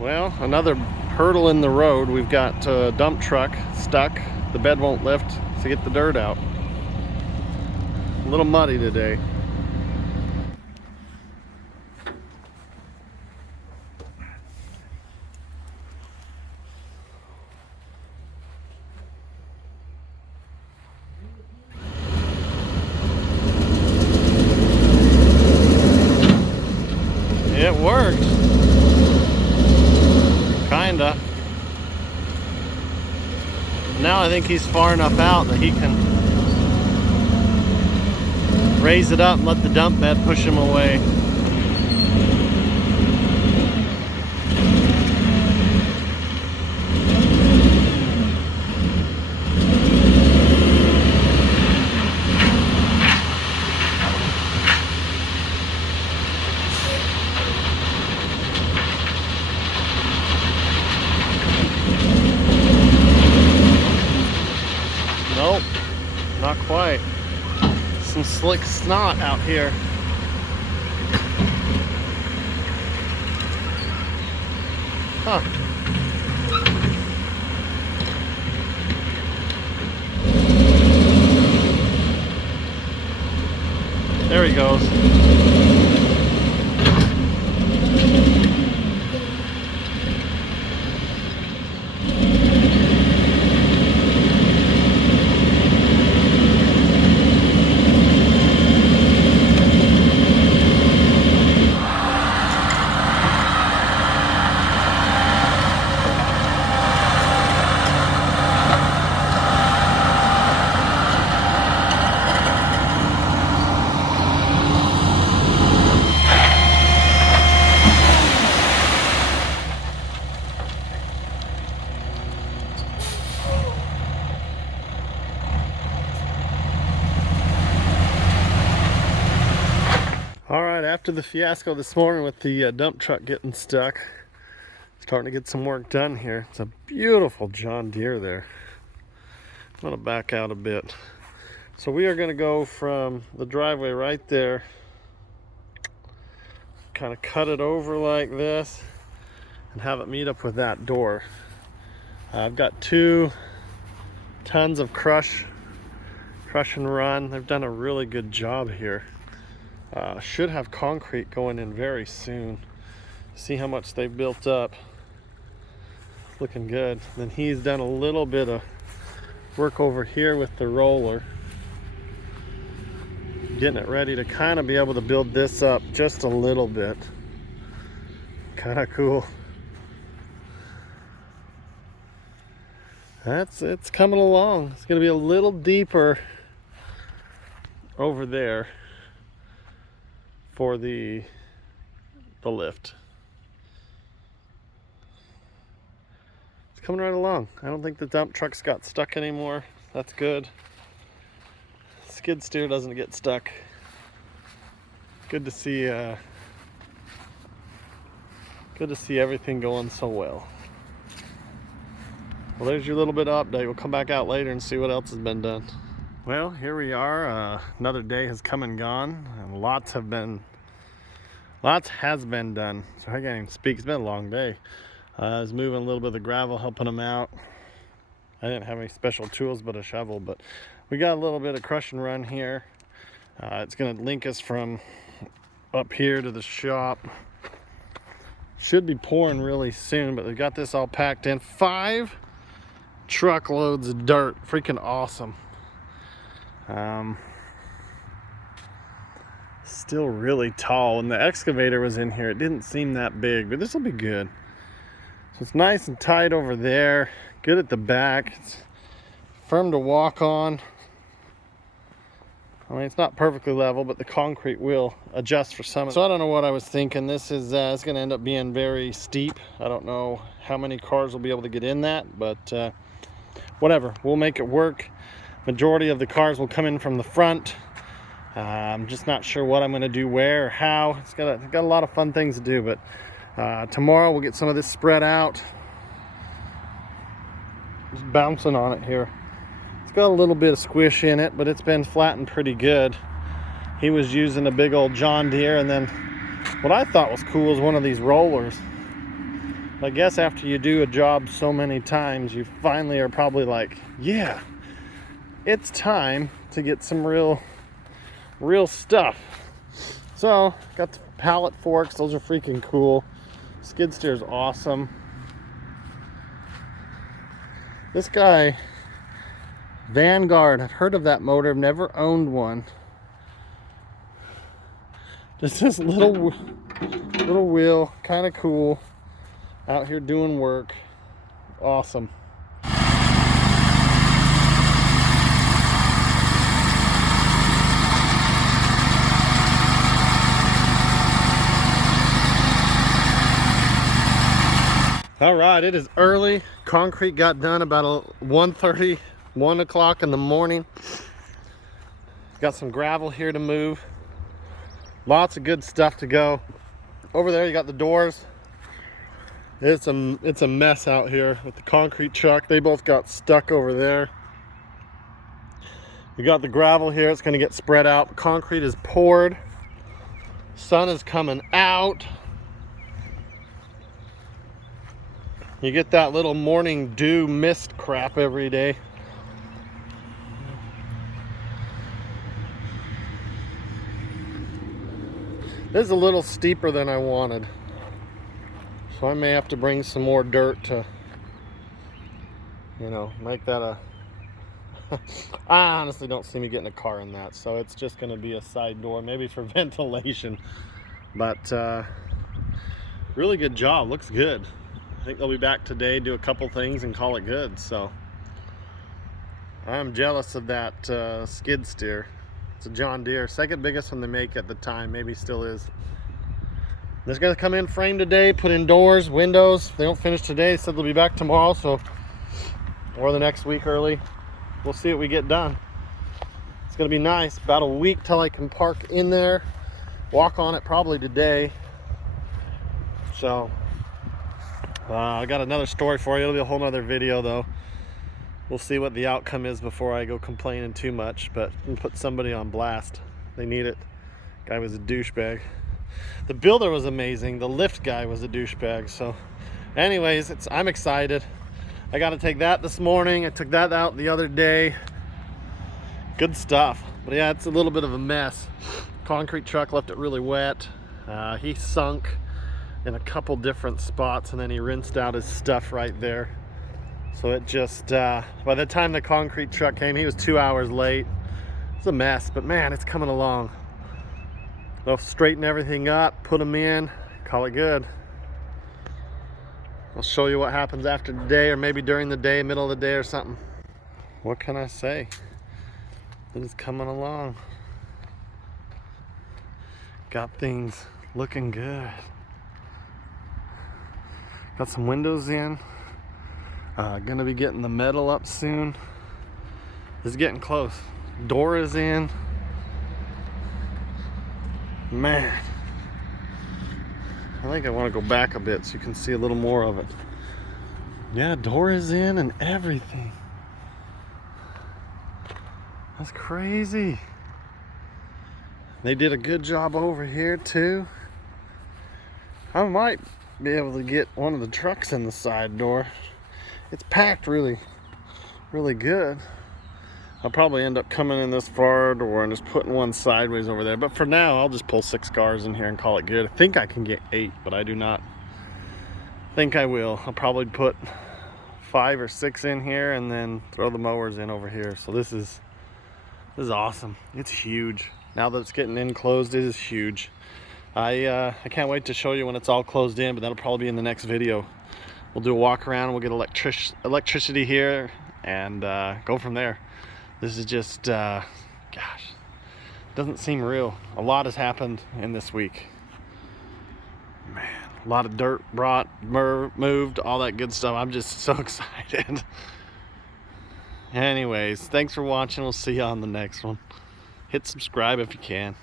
Well, another hurdle in the road. We've got a dump truck stuck. The bed won't lift to get the dirt out. A little muddy today. It worked. Kinda. Now I think he's far enough out that he can raise it up and let the dump bed push him away. Nope, not quite. Some slick snot out here. Huh. There he goes. Alright, after the fiasco this morning with the dump truck getting stuck, starting to get some work done here. It's a beautiful John Deere there. I'm going to back out a bit. So we are going to go from the driveway right there, kind of cut it over like this, and have it meet up with that door. I've got 2 tons of crush and run. They've done a really good job here. Should have concrete going in very soon. See how much they've built up. Looking good. Then he's done a little bit of work over here with the roller, getting it ready to kind of be able to build this up just a little bit. Kind of cool. It's coming along. It's going to be a little deeper over there for the lift. It's coming right along. I don't think the dump truck's got stuck anymore. That's good. Skid steer doesn't get stuck. Good to see everything going so well. Well, there's your little bit of update. We'll come back out later and see what else has been done. Well, here we are. Another day has come and gone, and lots has been done. So I can't even speak. It's been a long day. I was moving a little bit of the gravel, helping them out. I didn't have any special tools but a shovel, but we got a little bit of crush and run here. It's going to link us from up here to the shop. Should be pouring really soon, but they've got this all packed in. 5 truckloads of dirt. Freaking awesome. Still really tall. When the excavator was in here, it didn't seem that big, but this will be good. So it's nice and tight over there, good at the back. It's firm to walk on. I mean, it's not perfectly level, but the concrete will adjust for some. So I don't know what I was thinking. This is it's going to end up being very steep. I don't know how many cars will be able to get in that, but whatever, we'll make it work. Majority of the cars will come in from the front. I'm just not sure what I'm going to do where or how. It's got a lot of fun things to do, but tomorrow we'll get some of this spread out. Just bouncing on it here. It's got a little bit of squish in it, but it's been flattened pretty good. He was using a big old John Deere, and then what I thought was cool is one of these rollers. I guess after you do a job so many times, you finally are probably like, yeah, it's time to get some real stuff. So, got the pallet forks. Those are freaking cool. Skid steer is awesome. This guy, Vanguard, I've heard of that motor. I've never owned one. Just this little wheel, kind of cool. Out here doing work. Awesome. All right, it is early. Concrete got done about 1:30, 1 o'clock in the morning. Got some gravel here to move. Lots of good stuff to go. Over there you got the doors. It's a mess out here with the concrete truck. They both got stuck over there. You got the gravel here. It's going to get spread out. Concrete is poured. Sun is coming out. You get that little morning dew mist crap every day. This is a little steeper than I wanted. So I may have to bring some more dirt to, you know, make that a... I honestly don't see me getting a car in that. So it's just going to be a side door, maybe for ventilation. But really good job. Looks good. I think they'll be back today, do a couple things, and call it good. So I'm jealous of that skid steer. It's a John Deere, second biggest one they make at the time, maybe still is. They're gonna come in frame today, put in doors, windows. They don't finish today. They said they'll be back tomorrow, so, or the next week early. We'll see what we get done. It's gonna be nice. About a week till I can park in there, walk on it probably today. So I got another story for you. It'll be a whole nother video though. We'll see what the outcome is before I go complaining too much, but I'm put somebody on blast. They need it. Guy was a douchebag. The builder was amazing. The lift guy was a douchebag. So anyways, I'm excited. I got to take that this morning. I took that out the other day. Good stuff. But yeah, it's a little bit of a mess. Concrete truck left it really wet. He sunk in a couple different spots, and then he rinsed out his stuff right there. So it just, by the time the concrete truck came, he was 2 hours late. It's a mess, but man, it's coming along. They'll straighten everything up, put them in, call it good. I'll show you what happens after the day, or maybe during the day, middle of the day or something. What can I say? It's coming along. Got things looking good. Got some windows in. Gonna be getting the metal up soon. It's getting close. Door is in. Man, I think I want to go back a bit so you can see a little more of it. Yeah, door is in and everything. That's crazy. They did a good job over here too. I might be able to get one of the trucks in the side door. It's packed really good. I'll probably end up coming in this far door and just putting one sideways over there. But for now, I'll just pull 6 cars in here and call it good. I think I can get 8, but I do not think I will. I'll probably put 5 or 6 in here and then throw the mowers in over here. So this is awesome. It's huge. Now that it's getting enclosed, it is huge. I can't wait to show you when it's all closed in, but that'll probably be in the next video. We'll do a walk around, we'll get electricity here, and go from there. This is just, gosh, doesn't seem real. A lot has happened in this week. Man, a lot of dirt brought, moved, all that good stuff. I'm just so excited. Anyways, thanks for watching. We'll see you on the next one. Hit subscribe if you can.